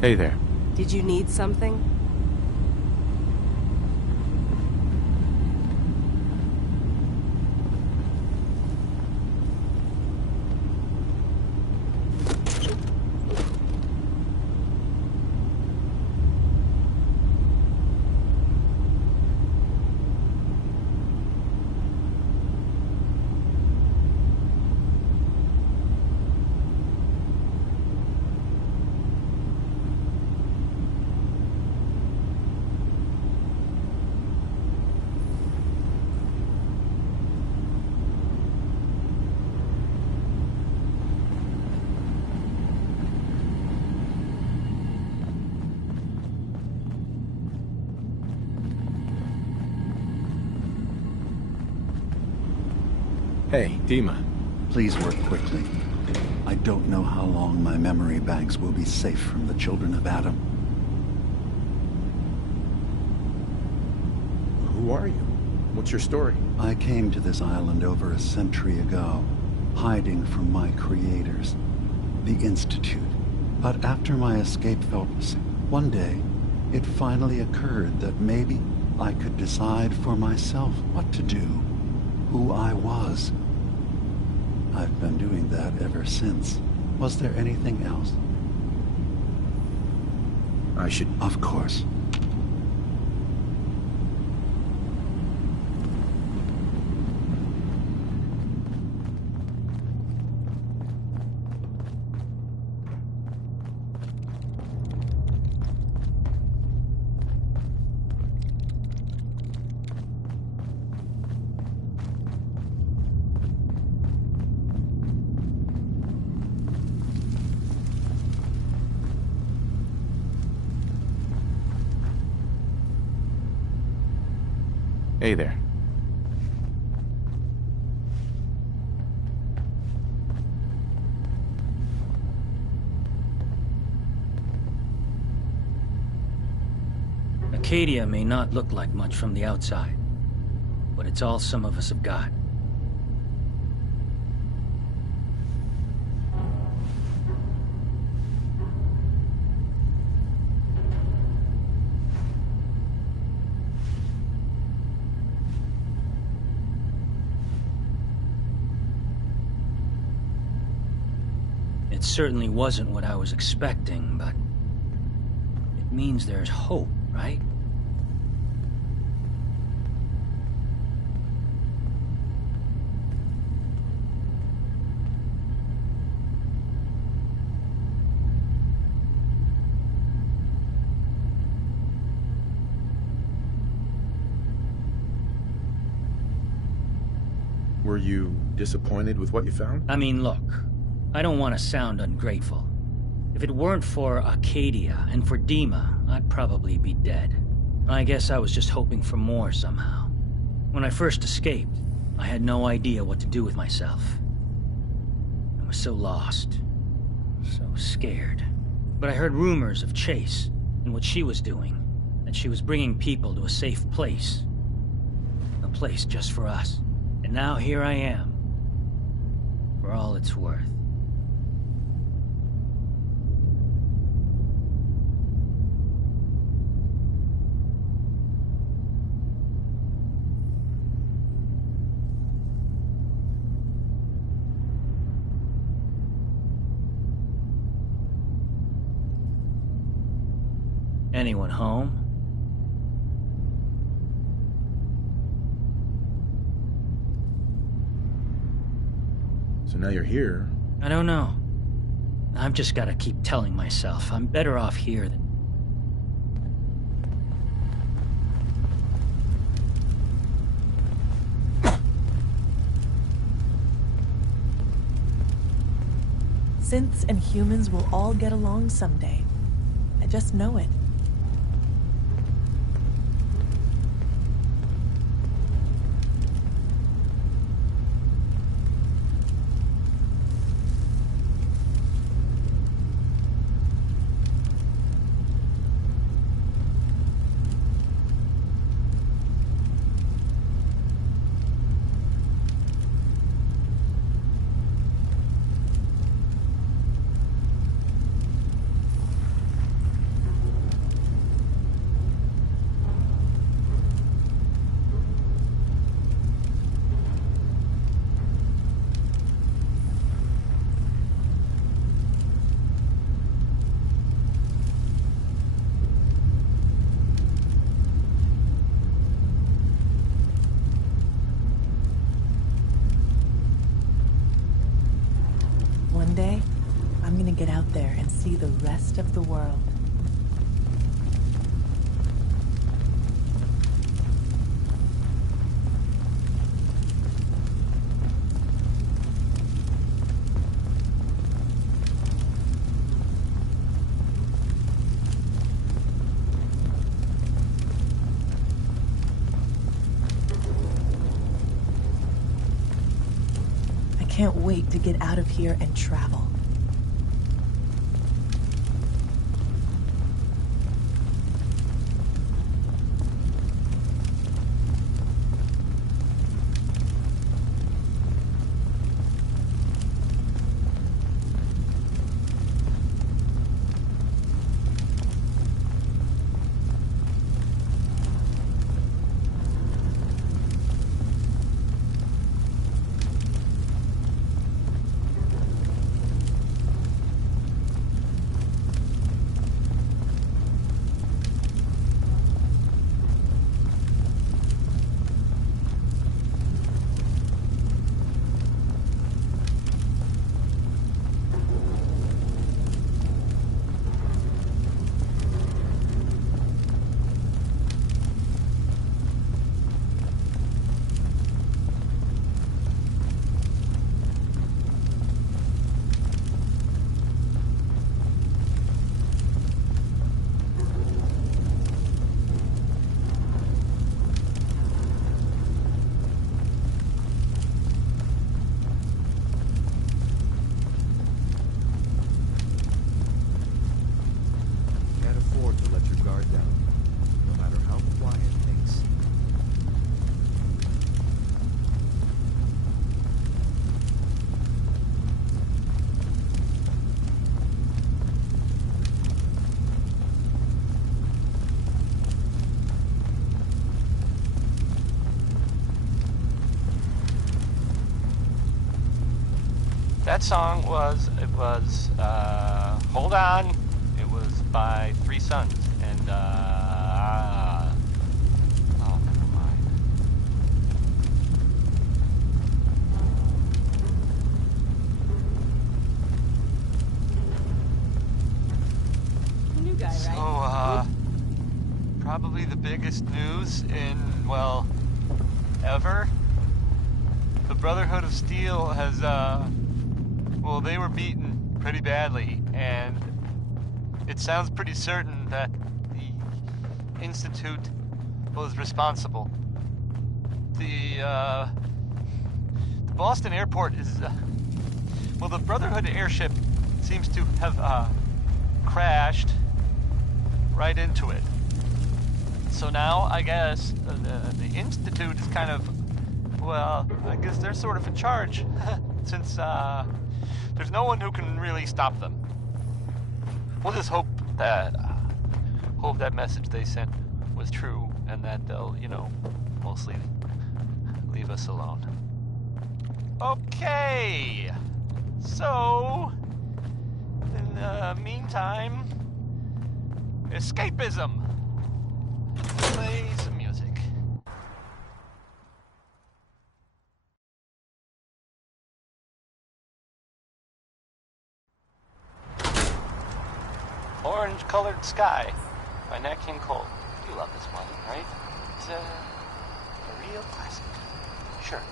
Hey there. Did you need something? Hey, Dima. Please work quickly. I don't know how long my memory banks will be safe from the children of Adam. Who are you? What's your story? I came to this island over a century ago, hiding from my creators, the Institute. But after my escape felt sick, one day, it finally occurred that maybe I could decide for myself what to do, who I was. I've been doing that ever since. Was there anything else? I should... Of course. Hey there. Acadia may not look like much from the outside, but it's all some of us have got. That certainly wasn't what I was expecting, but it means there's hope, right? Were you disappointed with what you found? I mean, look, I don't want to sound ungrateful. If it weren't for Arcadia and for Dima, I'd probably be dead. I guess I was just hoping for more somehow. When I first escaped, I had no idea what to do with myself. I was so lost, so scared. But I heard rumors of Chase and what she was doing, that she was bringing people to a safe place. A place just for us. And now here I am, for all it's worth. Anyone home? So now you're here. I don't know. I've just got to keep telling myself I'm better off here than... Synths and humans will all get along someday. I just know it. One day, I'm gonna get out there and see the rest of the world. I can't wait to get out of here and travel. Can't afford to let your guard down, no matter how quiet things seem. That song was, hold on, it was by Three Sons, and, oh, never mind. The new guy, right? So, probably the biggest news in, well, ever. The Brotherhood of Steel has, well, they were beaten pretty badly, and it sounds pretty certain that the Institute was responsible. The Boston airport is, well, the Brotherhood airship seems to have, crashed right into it. So now, I guess, the Institute is kind of, well, I guess they're sort of in charge, since, there's no one who can really stop them. We'll just hope that message they sent was true, and that they'll, you know, mostly leave us alone. Okay! So, in the meantime, escapism. Play some music. Orange-Colored Sky by Nat King Cole. You love this one, right? It's a real classic. Sure.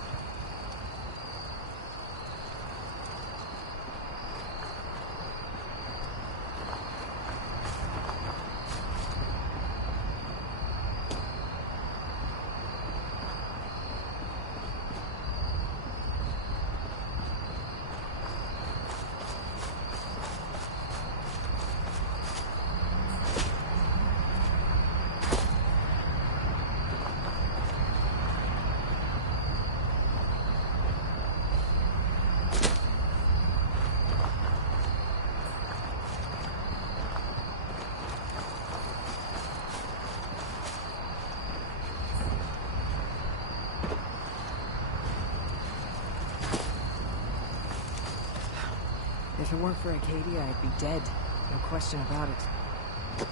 If it weren't for Acadia, I'd be dead. No question about it.